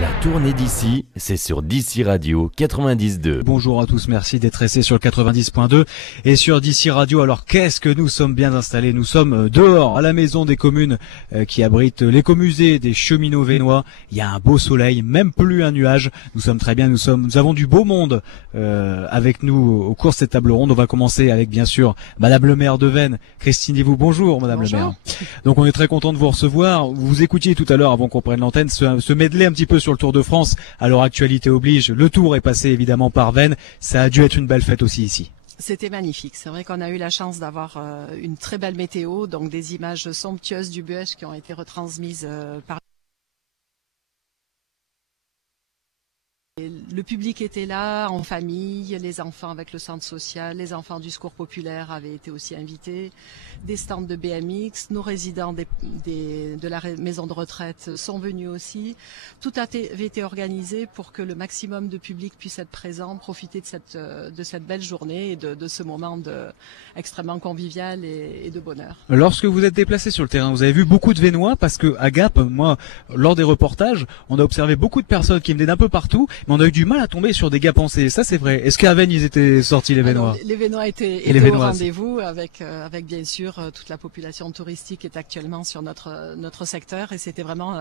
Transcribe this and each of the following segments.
La tournée d'ici, c'est sur DC Radio 90.2. Bonjour à tous, merci d'être restés sur le 90.2 et sur DC Radio. Alors qu'est-ce que nous sommes bien installés? Nous sommes dehors, à la maison des communes qui abrite l'écomusée des cheminots vénois. Il y a un beau soleil, même plus un nuage. Nous sommes très bien, nous avons du beau monde avec nous au cours de cette table ronde. On va commencer avec bien sûr Madame le maire de Veynes, Christine Divou. Bonjour Madame le maire. Donc on est très content de vous recevoir. Vous écoutiez tout à l'heure, avant qu'on prenne l'antenne, ce medley un petit peu sur le Tour de France. Alors actualité oblige, le Tour est passé évidemment par Veynes. Ça a dû être une belle fête aussi ici. C'était magnifique. C'est vrai qu'on a eu la chance d'avoir une très belle météo, donc des images somptueuses du Buëch qui ont été retransmises par le public était là, en famille, les enfants avec le centre social, les enfants du secours populaire avaient été aussi invités, des stands de BMX, nos résidents de la maison de retraite sont venus aussi. Tout avait été organisé pour que le maximum de public puisse être présent, profiter de cette belle journée et de ce moment extrêmement convivial et de bonheur. Lorsque vous êtes déplacé sur le terrain, vous avez vu beaucoup de Vénois parce que à Gap, moi, lors des reportages, on a observé beaucoup de personnes qui venaient d'un peu partout. Mais on a eu du mal à tomber sur des Gapençais. Ça, c'est vrai. Est-ce qu'à Veynes, ils étaient sortis, les Vénois? Les Vénois étaient au rendez-vous avec bien sûr toute la population touristique qui est actuellement sur notre secteur. Et c'était vraiment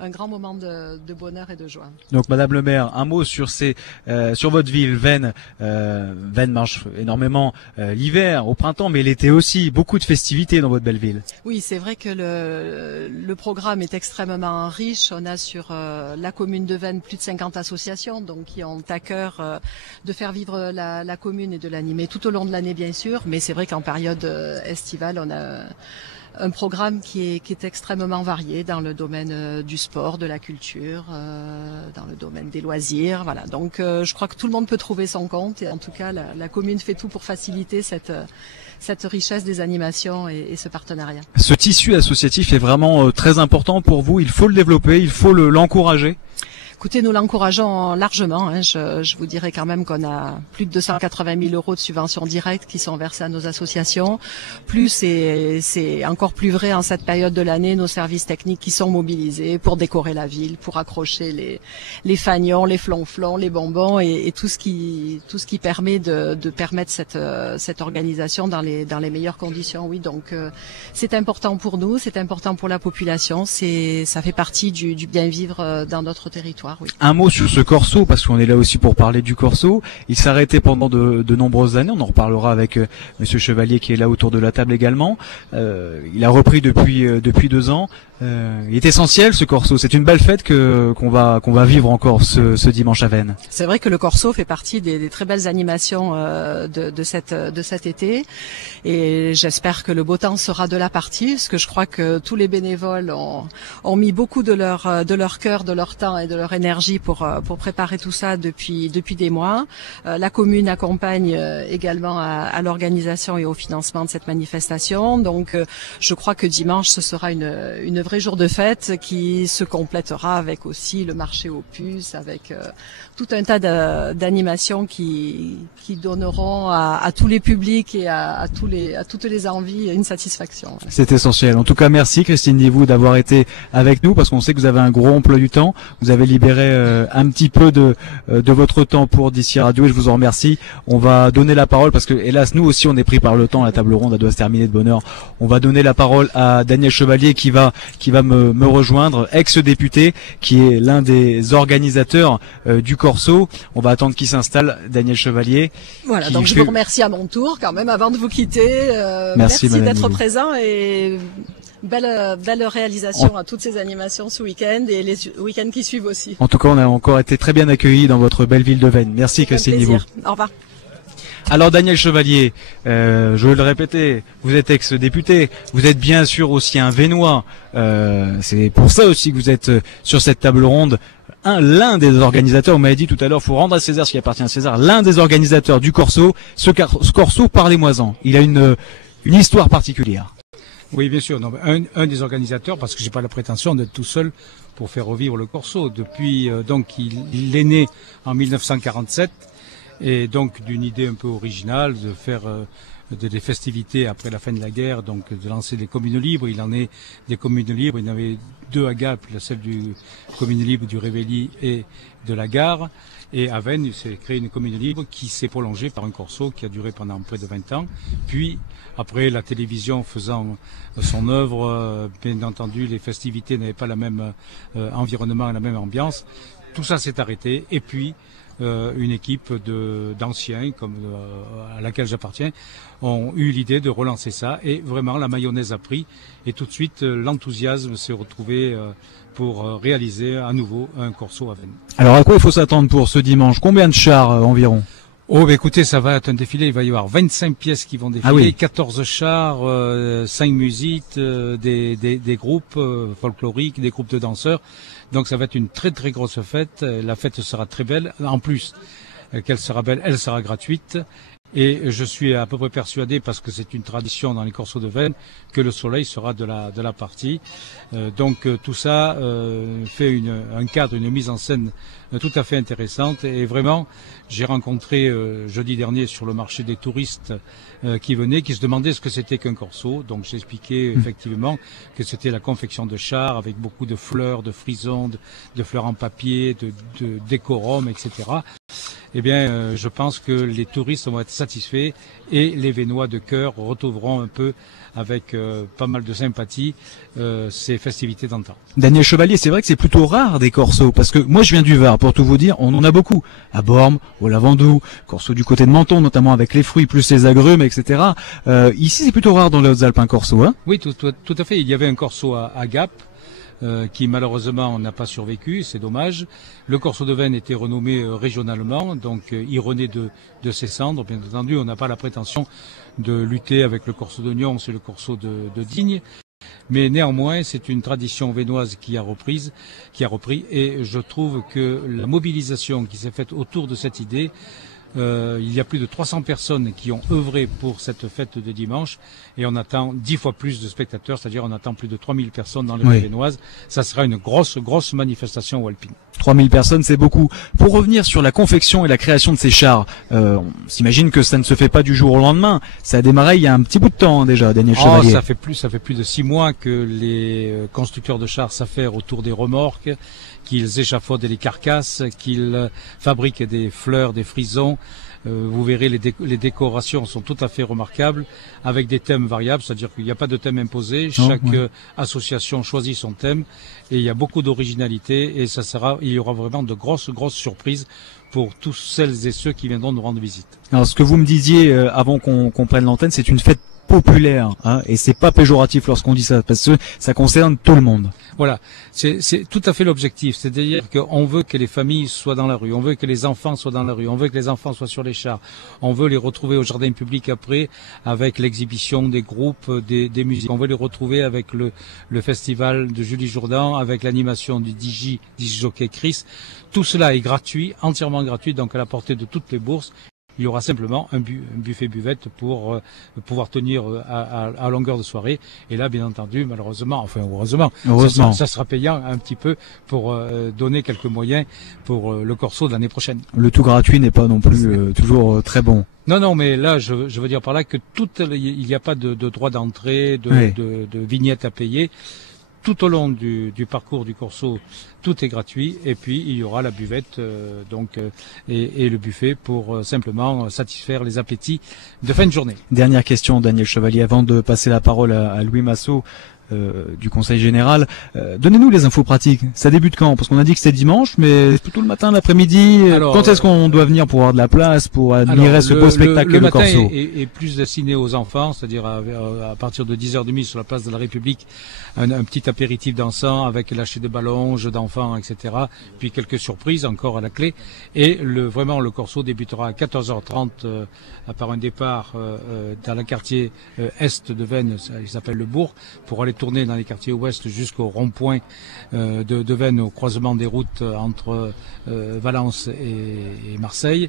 un grand moment de bonheur et de joie. Donc, Madame le maire, un mot sur sur votre ville, Veynes. Veynes marche énormément l'hiver, au printemps, mais l'été aussi. Beaucoup de festivités dans votre belle ville. Oui, c'est vrai que le programme est extrêmement riche. On a sur la commune de Veynes plus de 50 associations donc qui ont à cœur de faire vivre la commune et de l'animer tout au long de l'année bien sûr, mais c'est vrai qu'en période estivale on a un programme qui est extrêmement varié dans le domaine du sport, de la culture, dans le domaine des loisirs, voilà. Donc je crois que tout le monde peut trouver son compte et en tout cas la commune fait tout pour faciliter cette richesse des animations et ce partenariat. Ce tissu associatif est vraiment très important pour vous, il faut le développer, il faut l'encourager. Écoutez, nous l'encourageons largement. Je vous dirais quand même qu'on a plus de 280 000 euros de subventions directes qui sont versées à nos associations. Plus, c'est encore plus vrai en cette période de l'année, nos services techniques qui sont mobilisés pour décorer la ville, pour accrocher les fanions, les flonflons, les bonbons et tout ce qui permet de permettre cette organisation dans les meilleures conditions. Oui, donc c'est important pour nous, c'est important pour la population. Ça fait partie du bien vivre dans notre territoire. Oui. Un mot sur ce corso, parce qu'on est là aussi pour parler du corso. Il s'est arrêté pendant de nombreuses années. On en reparlera avec Monsieur Chevalier qui est là autour de la table également. Il a repris depuis 2 ans. Il est essentiel ce corso. C'est une belle fête qu'on va vivre encore ce dimanche à Veynes. C'est vrai que le corso fait partie des très belles animations de cet été. Et j'espère que le beau temps sera de la partie, parce que je crois que tous les bénévoles ont mis beaucoup de leur cœur, de leur temps et de leur énergie pour préparer tout ça depuis des mois. La commune accompagne également à l'organisation et au financement de cette manifestation. Donc je crois que dimanche ce sera une vraie jour de fête qui se complétera avec aussi le marché aux puces, avec tout un tas d'animations qui donneront à tous les publics et à toutes les envies une satisfaction. C'est essentiel. En tout cas, merci Christine Divou d'avoir été avec nous parce qu'on sait que vous avez un gros emploi du temps. Vous avez libéré un petit peu de votre temps pour DC Radio et je vous en remercie. On va donner la parole parce que hélas nous aussi on est pris par le temps. La table ronde elle doit se terminer de bonne heure. On va donner la parole à Daniel Chevalier qui va me rejoindre, ex-député, qui est l'un des organisateurs du Corso. On va attendre qu'il s'installe, Daniel Chevalier. Voilà, donc je vous remercie à mon tour quand même avant de vous quitter. Merci d'être présent et belle réalisation à toutes ces animations ce week-end et les week-ends qui suivent aussi. En tout cas, on a encore été très bien accueillis dans votre belle ville de Veynes. Merci Christine Divou. Au revoir. Alors Daniel Chevalier, je vais le répéter, vous êtes ex-député, vous êtes bien sûr aussi un Vénois, c'est pour ça aussi que vous êtes sur cette table ronde. L'un des organisateurs, on m'avait dit tout à l'heure, faut rendre à César ce qui appartient à César, l'un des organisateurs du Corso, ce Corso, parlez-moi-en, il a une histoire particulière. Oui, bien sûr, non, un des organisateurs, parce que j'ai pas la prétention d'être tout seul pour faire revivre le Corso. Depuis, donc, il est né en 1947, et donc d'une idée un peu originale de faire des festivités après la fin de la guerre, donc de lancer des communes libres. Il en est des communes libres. Il y en avait 2 à Gap, celle du commune libre du Révéli et de la Gare. Et à Veynes, il s'est créé une commune libre qui s'est prolongée par un corso qui a duré pendant près de 20 ans. Puis, après, la télévision faisant son œuvre, bien entendu, les festivités n'avaient pas le même environnement et la même ambiance. Tout ça s'est arrêté. Et puis, une équipe d'anciens, comme à laquelle j'appartiens, ont eu l'idée de relancer ça. Et vraiment, la mayonnaise a pris. Et tout de suite, l'enthousiasme s'est retrouvé pour réaliser à nouveau un corso à Veynes. Alors à quoi il faut s'attendre pour ce dimanche? Combien de chars environ? Oh, bah écoutez, ça va être un défilé. Il va y avoir 25 pièces qui vont défiler, Ah oui. 14 chars, 5 musiques, des groupes folkloriques, des groupes de danseurs. Donc ça va être une très très grosse fête. La fête sera très belle. En plus qu'elle sera belle, elle sera gratuite. Et je suis à peu près persuadé, parce que c'est une tradition dans les corsos de Veynes, que le soleil sera de la partie. Donc tout ça fait un cadre, une mise en scène tout à fait intéressante. Et vraiment, j'ai rencontré jeudi dernier sur le marché des touristes qui venaient, qui se demandaient ce que c'était qu'un corso. Donc j'ai expliqué effectivement que c'était la confection de chars avec beaucoup de fleurs, de frisons, de fleurs en papier, de décorum, etc. Eh bien, je pense que les touristes vont être satisfaits et les Veynois de cœur retrouveront un peu, avec pas mal de sympathie, ces festivités d'antan. Daniel Chevalier, c'est vrai que c'est plutôt rare des corsos, parce que moi je viens du Var, pour tout vous dire, on en a beaucoup. À Bormes, au Lavandou, corso du côté de Menton, notamment avec les fruits plus les agrumes, etc. Ici c'est plutôt rare dans les Hautes-Alpes un corso, hein? Oui, tout à fait. Il y avait un corso à Gap, qui malheureusement n'a pas survécu, c'est dommage. Le corso de Veynes était renommé régionalement, donc il renaît de ses cendres. Bien entendu, on n'a pas la prétention de lutter avec le corso de Nyons et le corso de Digne, mais néanmoins c'est une tradition veynoise qui a repris, et je trouve que la mobilisation qui s'est faite autour de cette idée, il y a plus de 300 personnes qui ont œuvré pour cette fête de dimanche, et on attend 10 fois plus de spectateurs, c'est-à-dire on attend plus de 3000 personnes dans les rues veynoises. Ça sera une grosse manifestation au Alpine. 3000 personnes, c'est beaucoup. Pour revenir sur la confection et la création de ces chars, on s'imagine que ça ne se fait pas du jour au lendemain. Ça a démarré il y a un petit bout de temps déjà, Daniel Chevalier. Ça fait plus de 6 mois que les constructeurs de chars s'affairent autour des remorques, qu'ils échafaudent les carcasses, qu'ils fabriquent des fleurs, des frisons. Vous verrez, les décorations sont tout à fait remarquables, avec des thèmes variables, c'est-à-dire qu'il n'y a pas de thème imposé. Chaque association choisit son thème, et il y a beaucoup d'originalité, et il y aura vraiment de grosses surprises pour tous celles et ceux qui viendront nous rendre visite. Alors ce que vous me disiez avant qu'on prenne l'antenne, c'est une fête populaire, hein, et c'est pas péjoratif lorsqu'on dit ça, parce que ça concerne tout le monde. Voilà, c'est tout à fait l'objectif, c'est-à-dire qu'on veut que les familles soient dans la rue, on veut que les enfants soient dans la rue, on veut que les enfants soient sur les chars, on veut les retrouver au jardin public après, avec l'exhibition des groupes, des musiques, on veut les retrouver avec le festival de Julie Jourdan, avec l'animation du DJ Jockey Chris. Tout cela est gratuit, entièrement gratuit, donc à la portée de toutes les bourses. Il y aura simplement un buffet buvette pour pouvoir tenir à longueur de soirée. Et là, bien entendu, heureusement, ça sera payant un petit peu pour donner quelques moyens pour le corso de l'année prochaine. Le tout gratuit n'est pas non plus toujours très bon. Non, mais là, je veux dire par là que il n'y a pas de droit d'entrée, de vignette à payer. Tout au long du parcours du corso, tout est gratuit, et puis il y aura la buvette et le buffet pour simplement satisfaire les appétits de fin de journée. Dernière question, Daniel Chevalier, avant de passer la parole à Louis Massot du Conseil Général. Donnez-nous les infos pratiques. Ça débute quand? Parce qu'on a dit que c'était dimanche, mais plutôt le matin, l'après-midi. Quand est-ce qu'on doit venir pour avoir de la place, pour admirer ce beau spectacle le corso? Le matin est plus destiné aux enfants, c'est-à-dire à partir de 10h30 sur la place de la République, un petit apéritif dansant avec lâcher de ballons, jeux d'enfants, etc. Puis quelques surprises encore à la clé. Et vraiment le corso débutera à 14h30 par un départ dans le quartier est de Veynes, il s'appelle le Bourg, pour aller tourner dans les quartiers ouest jusqu'au rond-point de Veynes, au croisement des routes entre Valence et Marseille.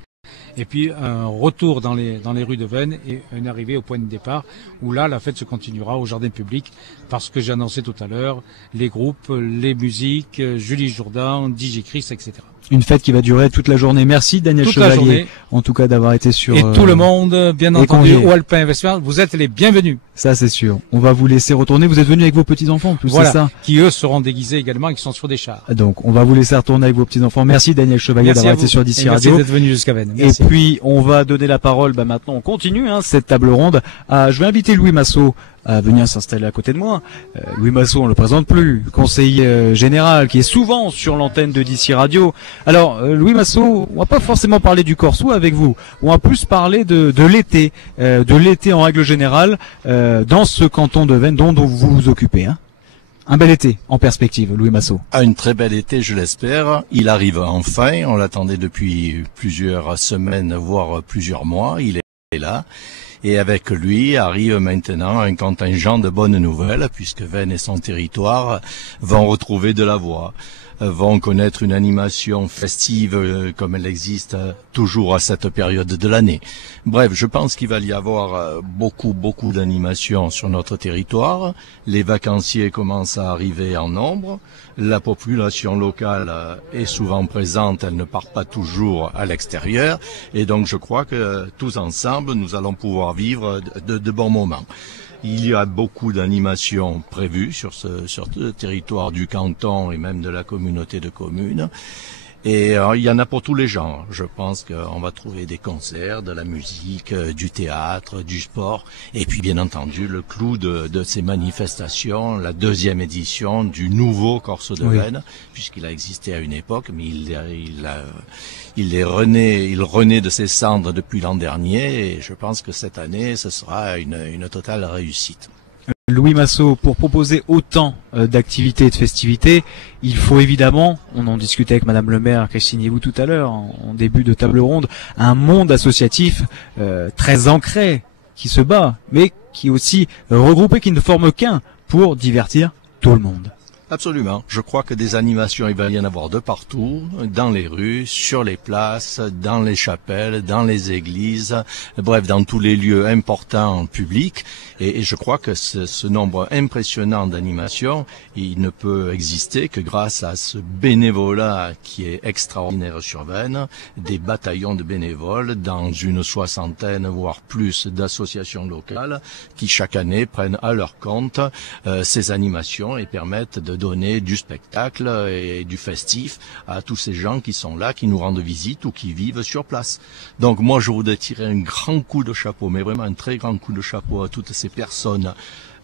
et puis un retour dans les rues de Veynes et une arrivée au point de départ où là la fête se continuera au jardin public parce que j'ai annoncé tout à l'heure les groupes, les musiques, Julie Jourdan, DJ Chris, etc. Une fête qui va durer toute la journée. Merci Daniel Toute la Chevalier, journée. en tout cas d'avoir été sur... Et tout le monde, bien les entendu, congés. au Alpin Investment, vous êtes les bienvenus. Ça c'est sûr. On va vous laisser retourner. Vous êtes venus avec vos petits-enfants en plus, Voilà, c'est ça? qui eux seront déguisés également, et qui sont sur des chars. Donc on va vous laisser retourner avec vos petits-enfants. Merci Daniel Chevalier Merci d'avoir à été vous. sur Et DC merci Radio. d'être venu jusqu'à Veynes. Et Merci. puis on va donner la parole, maintenant on continue cette table ronde. Je vais inviter Louis Massot à venir s'installer à côté de moi. Louis Massot, on le présente plus, conseiller général qui est souvent sur l'antenne de DC Radio. Alors Louis Massot, on va pas forcément parler du Corso avec vous, on va plus parler de l'été en règle générale dans ce canton de Veynes dont vous vous occupez. Un bel été en perspective, Louis Massot. Une très belle été, je l'espère. Il arrive enfin. On l'attendait depuis plusieurs semaines, voire plusieurs mois. Il est là. Et avec lui arrive maintenant un contingent de bonnes nouvelles, puisque Veynes et son territoire vont retrouver de la voix, vont connaître une animation festive comme elle existe toujours à cette période de l'année. Bref, je pense qu'il va y avoir beaucoup d'animations sur notre territoire. Les vacanciers commencent à arriver en nombre. La population locale est souvent présente, elle ne part pas toujours à l'extérieur. Et donc je crois que tous ensemble, nous allons pouvoir vivre de bons moments. Il y a beaucoup d'animations prévues sur ce territoire du canton et même de la communauté de communes. Et il y en a pour tous les genres. Je pense qu'on va trouver des concerts, de la musique, du théâtre, du sport. Et puis bien entendu le clou de ces manifestations, la deuxième édition du nouveau Corso de Veynes, puisqu'il a existé à une époque, mais il renaît de ses cendres depuis l'an dernier. Et je pense que cette année, ce sera une totale réussite. Louis Massot, pour proposer autant d'activités et de festivités, il faut évidemment, on en discutait avec Madame le maire, Christine et vous tout à l'heure, en début de table ronde, un monde associatif très ancré, qui se bat, mais qui est aussi regroupé, qui ne forme qu'un pour divertir tout le monde. Absolument. Je crois que des animations, il va y en avoir de partout, dans les rues, sur les places, dans les chapelles, dans les églises, bref, dans tous les lieux importants publics. Et je crois que ce nombre impressionnant d'animations, il ne peut exister que grâce à ce bénévolat qui est extraordinaire sur Veynes, des bataillons de bénévoles dans une soixantaine, voire plus d'associations locales qui chaque année prennent à leur compte ces animations et permettent de donner du spectacle et du festif à tous ces gens qui sont là, qui nous rendent visite ou qui vivent sur place. Donc moi je voudrais tirer un grand coup de chapeau, mais vraiment un très grand coup de chapeau à toutes ces personnes,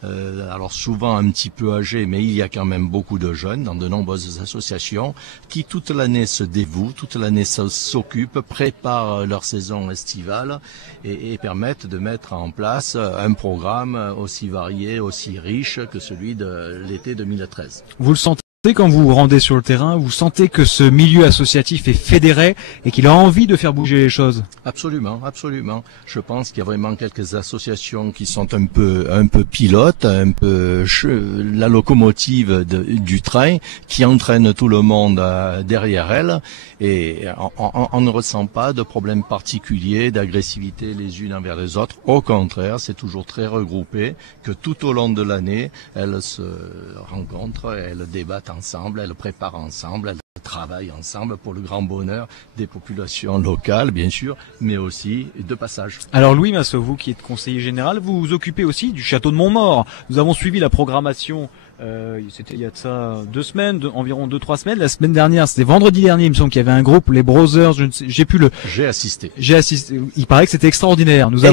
alors souvent un petit peu âgées, mais il y a quand même beaucoup de jeunes dans de nombreuses associations qui toute l'année se dévouent, toute l'année s'occupent, préparent leur saison estivale et permettent de mettre en place un programme aussi varié, aussi riche que celui de l'été 2013. Vous le sentez quand vous vous rendez sur le terrain, vous sentez que ce milieu associatif est fédéré et qu'il a envie de faire bouger les choses? Absolument, absolument. Je pense qu'il y a vraiment quelques associations qui sont un peu pilotes, un peu la locomotive du train, qui entraîne tout le monde derrière elle, et on ne ressent pas de problème particulier d'agressivité les unes envers les autres. Au contraire, c'est toujours très regroupé, que tout au long de l'année, elles se rencontrent, elles débattent ensemble, elles préparent ensemble, elles travaillent ensemble pour le grand bonheur des populations locales, bien sûr, mais aussi de passage. Alors Louis Massot, vous qui êtes conseiller général, vous vous occupez aussi du château de Montmort. Nous avons suivi la programmation, c'était il y a de ça 2 semaines, environ 2-3 semaines. La semaine dernière, c'était vendredi dernier, il me semble qu'il y avait un groupe, les Brothers, J'ai assisté. Il paraît que c'était extraordinaire. Nous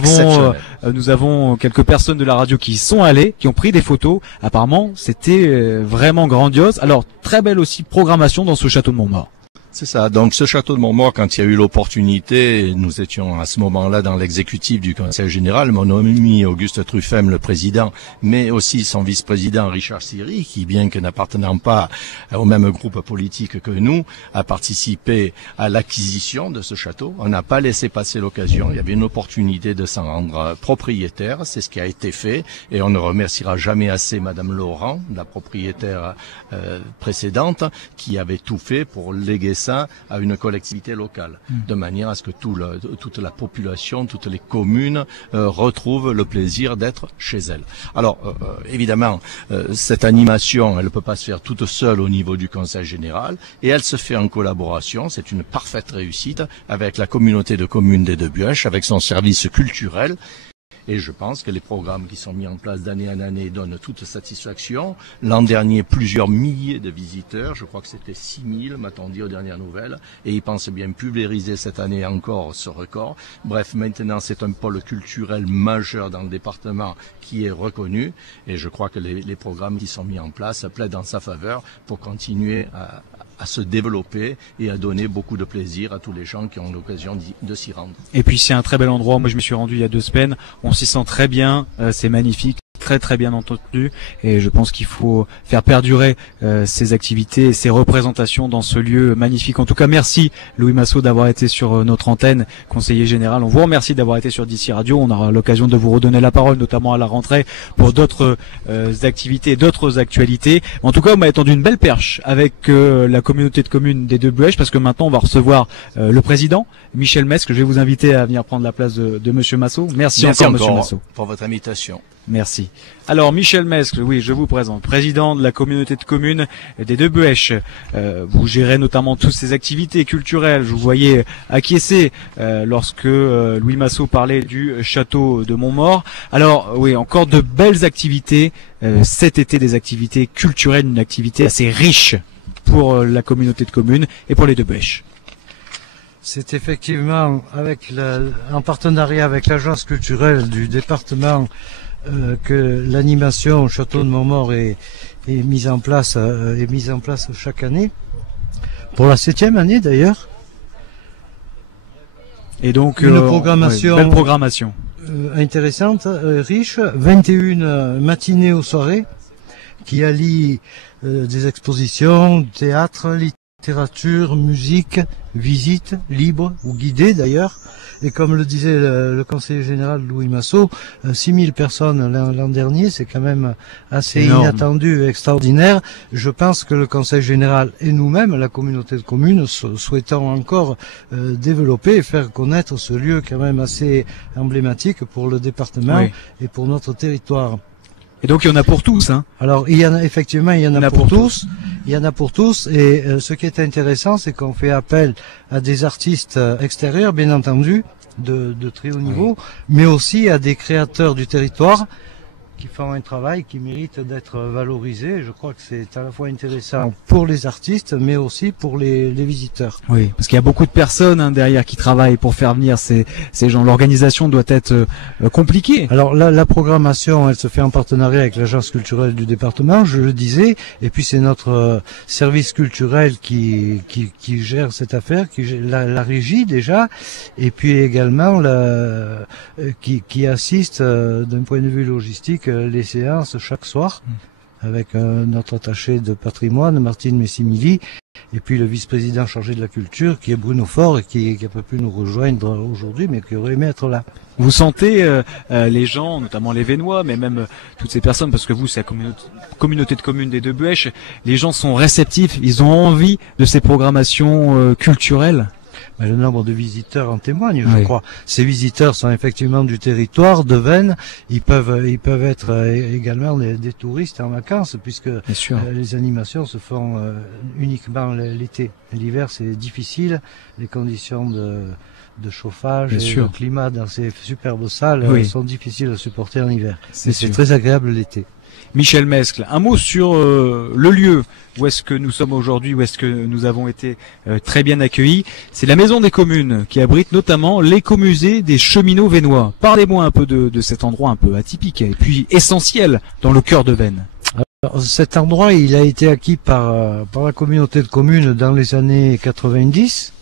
avons quelques personnes de la radio qui y sont allées, qui ont pris des photos. Apparemment, c'était vraiment grandiose. Alors, très belle aussi programmation dans ce château de Montmort. C'est ça. Donc ce château de Montmort, quand il y a eu l'opportunité, nous étions à ce moment-là dans l'exécutif du Conseil général, mon ami Auguste Truffem, le président, mais aussi son vice-président Richard Siri, qui bien que n'appartenant pas au même groupe politique que nous, a participé à l'acquisition de ce château. On n'a pas laissé passer l'occasion. Il y avait une opportunité de s'en rendre propriétaire. C'est ce qui a été fait. Et on ne remerciera jamais assez Madame Laurent, la propriétaire précédente, qui avait tout fait pour léguer bassin à une collectivité locale, de manière à ce que toute la population, toutes les communes retrouvent le plaisir d'être chez elles. Alors, évidemment, cette animation, elle ne peut pas se faire toute seule au niveau du Conseil général, et elle se fait en collaboration. C'est une parfaite réussite avec la communauté de communes des Deux Buèches, avec son service culturel. Et je pense que les programmes qui sont mis en place d'année en année donnent toute satisfaction. L'an dernier, plusieurs milliers de visiteurs, je crois que c'était 6000, m'a-t-on dit aux dernières nouvelles, et ils pensent bien pulvériser cette année encore ce record. Bref, maintenant c'est un pôle culturel majeur dans le département qui est reconnu, et je crois que les programmes qui sont mis en place plaident en sa faveur pour continuer à se développer et à donner beaucoup de plaisir à tous les gens qui ont l'occasion de s'y rendre. Et puis c'est un très bel endroit, moi je me suis rendu il y a 2 semaines, on s'y sent très bien, c'est magnifique, très très bien entretenu, et je pense qu'il faut faire perdurer ces activités et ces représentations dans ce lieu magnifique. En tout cas, merci Louis Massot d'avoir été sur notre antenne, conseiller général. On vous remercie d'avoir été sur DC Radio, on aura l'occasion de vous redonner la parole, notamment à la rentrée, pour d'autres activités, d'autres actualités. En tout cas, on m'a étendu une belle perche avec la communauté de communes des Deux Buèches, parce que maintenant on va recevoir le président, Michel Mescle. Je vais vous inviter à venir prendre la place de Monsieur Massot. Merci encore Monsieur Massot pour votre invitation. Merci. Alors Michel Mescle, oui, je vous présente, président de la communauté de communes des Deux Buèches. Vous gérez notamment toutes ces activités culturelles. Je vous voyais acquiescer lorsque Louis Massot parlait du château de Montmort. Alors oui, encore de belles activités cet été, des activités culturelles, une activité assez riche pour la communauté de communes et pour les Deux Buèches. C'est effectivement en partenariat avec l'agence culturelle du département que l'animation au château de Montmort est mise en place chaque année, pour la 7e année d'ailleurs. Et donc une programmation, belle programmation intéressante, riche, 21 matinées aux soirées qui allient des expositions, théâtre, littérature, musique, visites libres ou guidées d'ailleurs. Et comme le disait le conseiller général Louis Massot, 6000 personnes l'an dernier, c'est quand même assez énorme, inattendu et extraordinaire. Je pense que le conseil général et nous-mêmes, la communauté de communes, souhaitons encore développer et faire connaître ce lieu quand même assez emblématique pour le département, oui, et pour notre territoire. Et donc il y en a pour tous, hein. Alors il y en a pour tous. Il y en a pour tous, et ce qui est intéressant, c'est qu'on fait appel à des artistes extérieurs, bien entendu, de très haut niveau, oui, mais aussi à des créateurs du territoire qui font un travail qui mérite d'être valorisé. Je crois que c'est à la fois intéressant pour les artistes, mais aussi pour les visiteurs. Oui, parce qu'il y a beaucoup de personnes derrière qui travaillent pour faire venir ces gens. L'organisation doit être compliquée. Alors la programmation, elle se fait en partenariat avec l'agence culturelle du département, je le disais, et puis c'est notre service culturel qui gère cette affaire, qui gère la régie déjà, et puis également qui assiste d'un point de vue logistique les séances chaque soir, avec notre attaché de patrimoine, Martine Messimili, et puis le vice-président chargé de la culture, qui est Bruno Faure, et qui n'a pas pu nous rejoindre aujourd'hui, mais qui aurait aimé être là. Vous sentez les gens, notamment les Vénois, mais même toutes ces personnes, parce que vous, c'est la communauté de communes des Deux Buèches, les gens sont réceptifs, ils ont envie de ces programmations culturelles? Mais le nombre de visiteurs en témoigne, je crois. Ces visiteurs sont effectivement du territoire de Veynes. Ils peuvent être également des touristes en vacances, puisque les animations se font uniquement l'été. L'hiver, c'est difficile. Les conditions de chauffage et le climat dans ces superbes salles sont difficiles à supporter en hiver. C'est très agréable l'été. Michel Mescle, un mot sur le lieu où est-ce que nous sommes aujourd'hui, où est-ce que nous avons été très bien accueillis. C'est la Maison des Communes qui abrite notamment l'écomusée des cheminots vénois. Parlez-moi un peu de cet endroit un peu atypique et puis essentiel dans le cœur de Veynes. Alors, cet endroit, il a été acquis par la communauté de communes dans les années 90.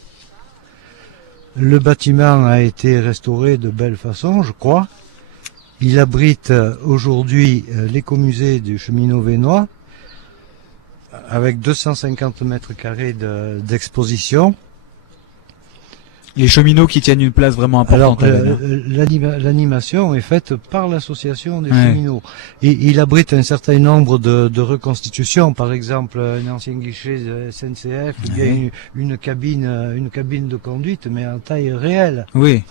Le bâtiment a été restauré de belle façon, je crois. Il abrite aujourd'hui l'écomusée du cheminot vénois avec 250 mètres carrés d'exposition. Les cheminots qui tiennent une place vraiment importante. Alors, l'animation est faite par l'association des cheminots. Et il abrite un certain nombre de reconstitutions, par exemple un ancien guichet de SNCF, ou bien une cabine de conduite, mais en taille réelle. Oui.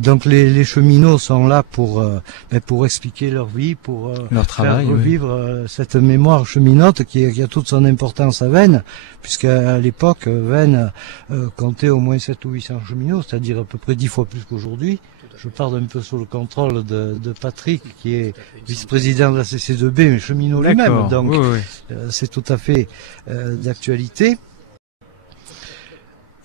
Donc les cheminots sont là pour expliquer leur vie, pour leur travail, faire revivre cette mémoire cheminote qui a toute son importance à Veynes, puisqu'à l'époque Veynes comptait au moins 700 ou 800 cheminots, c'est-à-dire à peu près 10 fois plus qu'aujourd'hui. Je parle un peu sous le contrôle de Patrick, qui est vice-président de la CC2B, mais cheminot lui-même, donc c'est tout à fait d'actualité.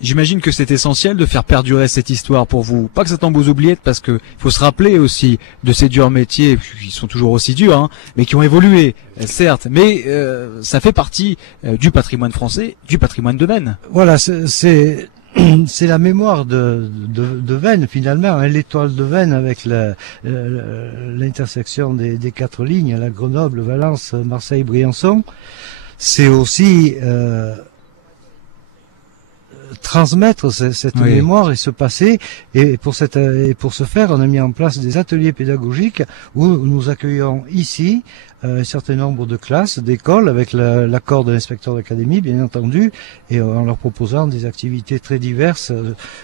J'imagine que c'est essentiel de faire perdurer cette histoire pour vous. Pas que ça tombe aux oubliettes, parce que faut se rappeler aussi de ces durs métiers, qui sont toujours aussi durs, hein, mais qui ont évolué, certes. Mais ça fait partie du patrimoine français, du patrimoine de Veynes. Voilà, c'est la mémoire de Veynes finalement, hein, l'étoile de Veynes avec l'intersection des 4 lignes, la Grenoble, Valence, Marseille, Briançon. C'est aussi transmettre cette mémoire et ce passé, et pour ce faire, on a mis en place des ateliers pédagogiques où nous accueillons ici un certain nombre de classes, d'écoles, avec l'accord de l'inspecteur d'académie, bien entendu, et en leur proposant des activités très diverses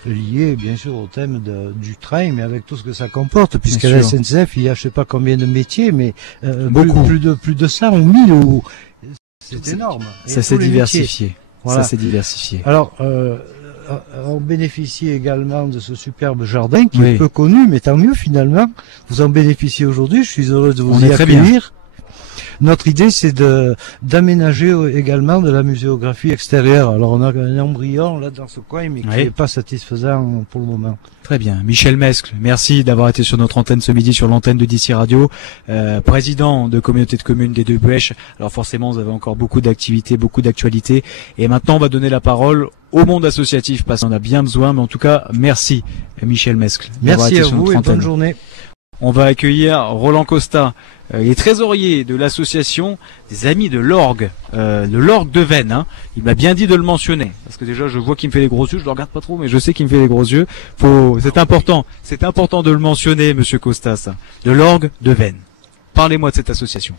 liées, bien sûr, au thème du train, mais avec tout ce que ça comporte, puisqu'à la SNCF, il y a je sais pas combien de métiers, mais beaucoup, plus de 100 ou 1000, c'est énorme. Ça s'est diversifié. Voilà. Ça s'est diversifié. Alors, on bénéficie également de ce superbe jardin qui est peu connu, mais tant mieux finalement. Vous en bénéficiez aujourd'hui. Je suis heureux de vous y accueillir. Notre idée, c'est d'aménager également de la muséographie extérieure. Alors, on a un embryon là dans ce coin, mais qui n'est pas satisfaisant pour le moment. Très bien. Michel Mescle, merci d'avoir été sur notre antenne ce midi, sur l'antenne de DC Radio, président de communauté de communes des Deux Buèches. Alors forcément, vous avez encore beaucoup d'activités, beaucoup d'actualités. Et maintenant, on va donner la parole au monde associatif, parce qu'on en a bien besoin. Mais en tout cas, merci Michel Mescle. Merci à vous et bonne journée. On va accueillir Roland Costa, il est trésorier de l'association des Amis de l'Orgue, de Veynes. Hein. Il m'a bien dit de le mentionner, parce que déjà je vois qu'il me fait les gros yeux, je le regarde pas trop, mais je sais qu'il me fait les gros yeux. C'est important de le mentionner, Monsieur Costa, ça. De l'Orgue de Veynes. Parlez-moi de cette association.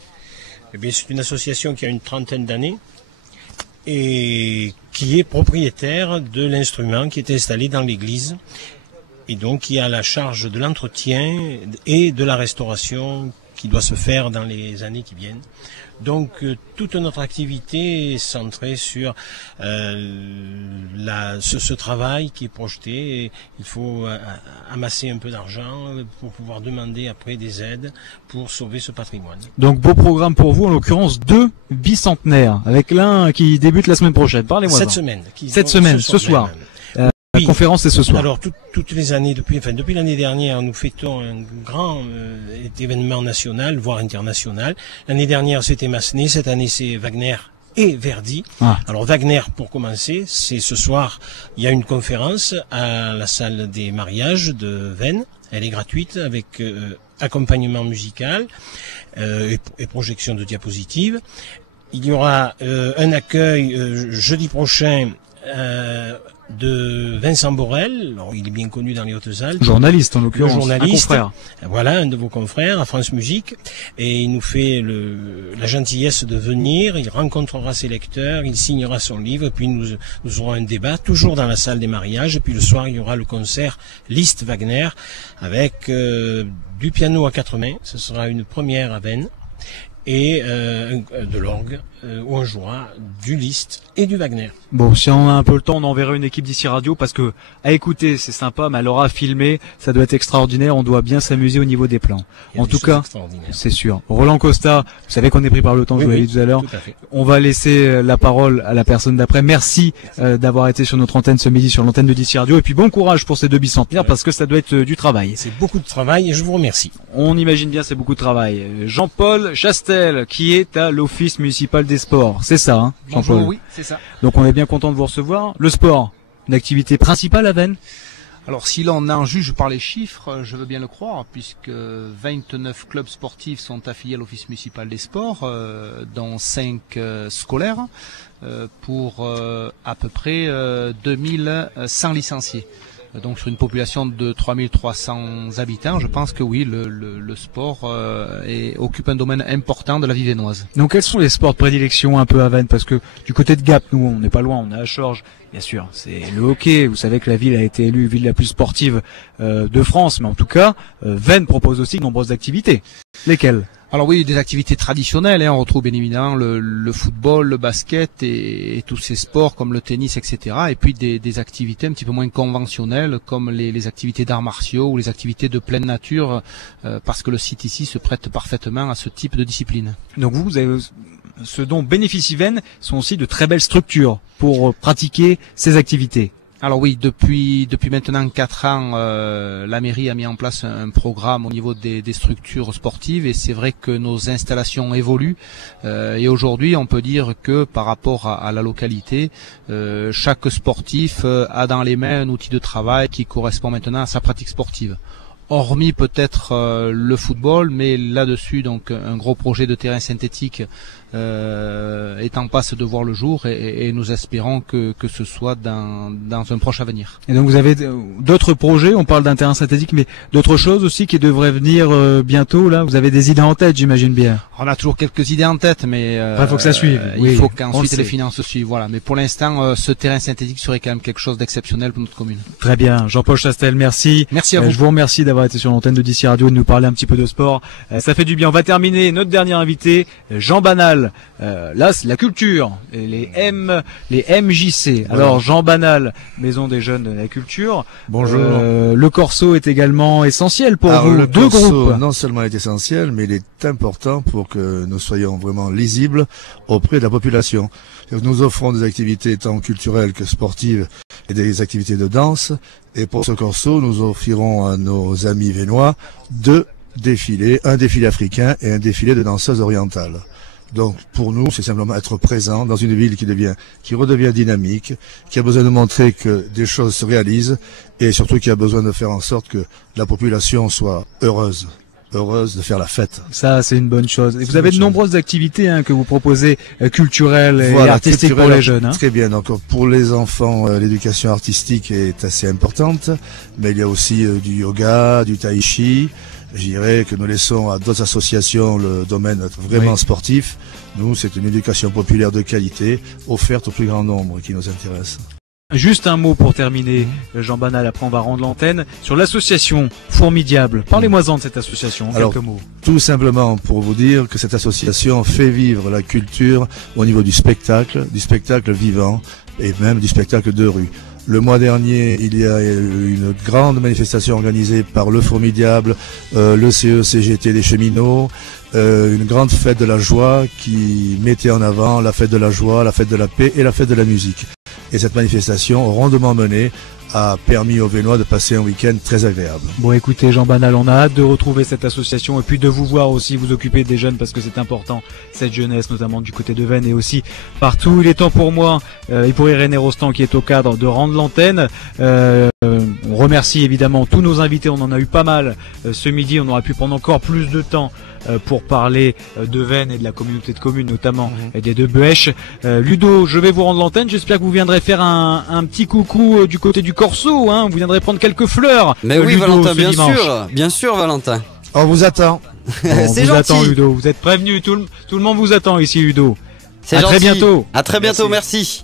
Eh bien, c'est une association qui a une 30aine d'années et qui est propriétaire de l'instrument qui est installé dans l'église, et donc qui a la charge de l'entretien et de la restauration qui doit se faire dans les années qui viennent. Donc toute notre activité est centrée sur ce travail qui est projeté. Il faut amasser un peu d'argent pour pouvoir demander après des aides pour sauver ce patrimoine. Donc beau programme pour vous, en l'occurrence 2 bicentenaires, avec l'un qui débute la semaine prochaine. Parlez-moi. Cette semaine, ce soir. La conférence est ce soir. Alors toutes les années, depuis l'année dernière, nous fêtons un grand événement national, voire international. L'année dernière c'était Massenet, cette année c'est Wagner et Verdi. Alors Wagner, pour commencer, c'est ce soir, il y a une conférence à la salle des mariages de Veynes. Elle est gratuite avec accompagnement musical et projection de diapositives. Il y aura un accueil jeudi prochain de Vincent Borel. Alors, il est bien connu dans les Hautes-Alpes. Journaliste, en l'occurrence. Un confrère. Voilà, un de vos confrères à France Musique. Et il nous fait la gentillesse de venir. Il rencontrera ses lecteurs. Il signera son livre. Puis nous aurons un débat, toujours dans la salle des mariages. Et puis le soir, il y aura le concert Liszt Wagner avec du piano à 4 mains. Ce sera une première à Veynes. Et de l'orgue, où on jouera du Liszt et du Wagner. Bon, si on a un peu le temps, on enverra une équipe d'ici Radio, parce que à écouter c'est sympa, mais alors à filmer, ça doit être extraordinaire. On doit bien s'amuser au niveau des plans. En tout cas, c'est sûr. Roland Costa, vous savez qu'on est pris par le temps, je vous l'ai dit tout à l'heure. On va laisser la parole à la personne d'après. Merci d'avoir été sur notre antenne ce midi, sur l'antenne de DC Radio, et puis bon courage pour ces 2 bicentenaires, parce que ça doit être du travail. C'est beaucoup de travail et je vous remercie. On imagine bien, c'est beaucoup de travail. Jean-Paul Chastel, qui est à l'Office municipal des sports, c'est ça, hein, Jean-Paul? Bonjour, oui, c'est ça. Donc on est bien content de vous recevoir. Le sport, une activité principale à Veynes? Alors si l'on en juge par les chiffres, je veux bien le croire, puisque 29 clubs sportifs sont affiliés à l'Office municipal des sports, dont 5 scolaires, pour à peu près 2100 licenciés. Donc sur une population de 3300 habitants, je pense que oui, le sport occupe un domaine important de la vie vénoise. Donc quels sont les sports de prédilection un peu à Veynes? Parce que du côté de Gap, nous on n'est pas loin, on est à Chorges, bien sûr, c'est le hockey. Vous savez que la ville a été élue ville la plus sportive de France, mais en tout cas, Veynes propose aussi de nombreuses activités. Lesquelles? Alors oui, des activités traditionnelles, on retrouve bien évidemment le football, le basket et tous ces sports comme le tennis, etc. Et puis des activités un petit peu moins conventionnelles comme les activités d'arts martiaux ou les activités de pleine nature, parce que le site ici se prête parfaitement à ce type de discipline. Donc vous avez ce dont bénéficie Veynes sont aussi de très belles structures pour pratiquer ces activités. Alors oui, depuis maintenant 4 ans, la mairie a mis en place un programme au niveau des structures sportives et c'est vrai que nos installations évoluent et aujourd'hui on peut dire que par rapport à la localité, chaque sportif a dans les mains un outil de travail qui correspond maintenant à sa pratique sportive. Hormis peut-être le football, mais là-dessus donc un gros projet de terrain synthétique est en passe de voir le jour et nous espérons que ce soit dans un proche avenir. Et donc vous avez d'autres projets, on parle d'un terrain synthétique, mais d'autres choses aussi qui devraient venir bientôt là. Vous avez des idées en tête, j'imagine bien. On a toujours quelques idées en tête, mais il faut que ça suive. Il faut qu'ensuite les finances suivent. Voilà. Mais pour l'instant, ce terrain synthétique serait quand même quelque chose d'exceptionnel pour notre commune. Très bien, Jean-Paul Chastel, merci. Merci à vous. Je vous remercie d'avoir été sur l'antenne de DC Radio et de nous parler un petit peu de sport. Ça fait du bien. On va terminer notre dernier invité, Jean Banal. Là, c'est la culture, les MJC. Voilà. Alors, Jean Banal, Maison des Jeunes de la Culture. Bonjour. Le Corso est également essentiel pour vous. Le Deux Corso, groupes. non seulement est essentiel, mais il est important pour que nous soyons vraiment lisibles auprès de la population. Nous offrons des activités tant culturelles que sportives et des activités de danse. Et pour ce Corso, nous offrirons à nos amis vénois 2 défilés, un défilé africain et un défilé de danseuses orientales. Donc pour nous, c'est simplement être présent dans une ville qui redevient dynamique, qui a besoin de montrer que des choses se réalisent et surtout qui a besoin de faire en sorte que la population soit heureuse de faire la fête. Ça, c'est une bonne chose. Et vous avez de nombreuses activités que vous proposez culturelles et artistiques pour les jeunes. Très bien. Donc pour les enfants, l'éducation artistique est assez importante, mais il y a aussi du yoga, du tai chi. Je dirais que nous laissons à d'autres associations le domaine vraiment sportif. Nous, c'est une éducation populaire de qualité offerte au plus grand nombre qui nous intéresse. Juste un mot pour terminer, Jean Banal, après on va rendre l'antenne, sur l'association Formidable. Parlez-moi-en de cette association, en quelques mots. Tout simplement pour vous dire que cette association fait vivre la culture au niveau du spectacle vivant et même du spectacle de rue. Le mois dernier, il y a une grande manifestation organisée par le Formidable, le CECGT des cheminots, une grande fête de la joie qui mettait en avant la fête de la joie, la fête de la paix et la fête de la musique. Et cette manifestation, rondement menée, a permis aux Vénois de passer un week-end très agréable. Bon, écoutez, Jean Banal, on a hâte de retrouver cette association et puis de vous voir aussi vous occuper des jeunes parce que c'est important, cette jeunesse, notamment du côté de Veynes et aussi partout. Il est temps pour moi, et pour Irénée Rostand qui est au cadre, de rendre l'antenne. On remercie évidemment tous nos invités, on en a eu pas mal ce midi, on aurait pu prendre encore plus de temps pour parler de Veynes et de la communauté de communes notamment et des 2 Bœches. Ludo, je vais vous rendre l'antenne, j'espère que vous viendrez faire un petit coucou du côté du Corso, vous viendrez prendre quelques fleurs. Mais oui, Ludo, Valentin, bien sûr Valentin. On vous attend. C'est gentil. Attend, Ludo, vous êtes prévenu, tout le monde vous attend ici, Ludo. C'est à gentil. Très bientôt. À très bientôt, merci.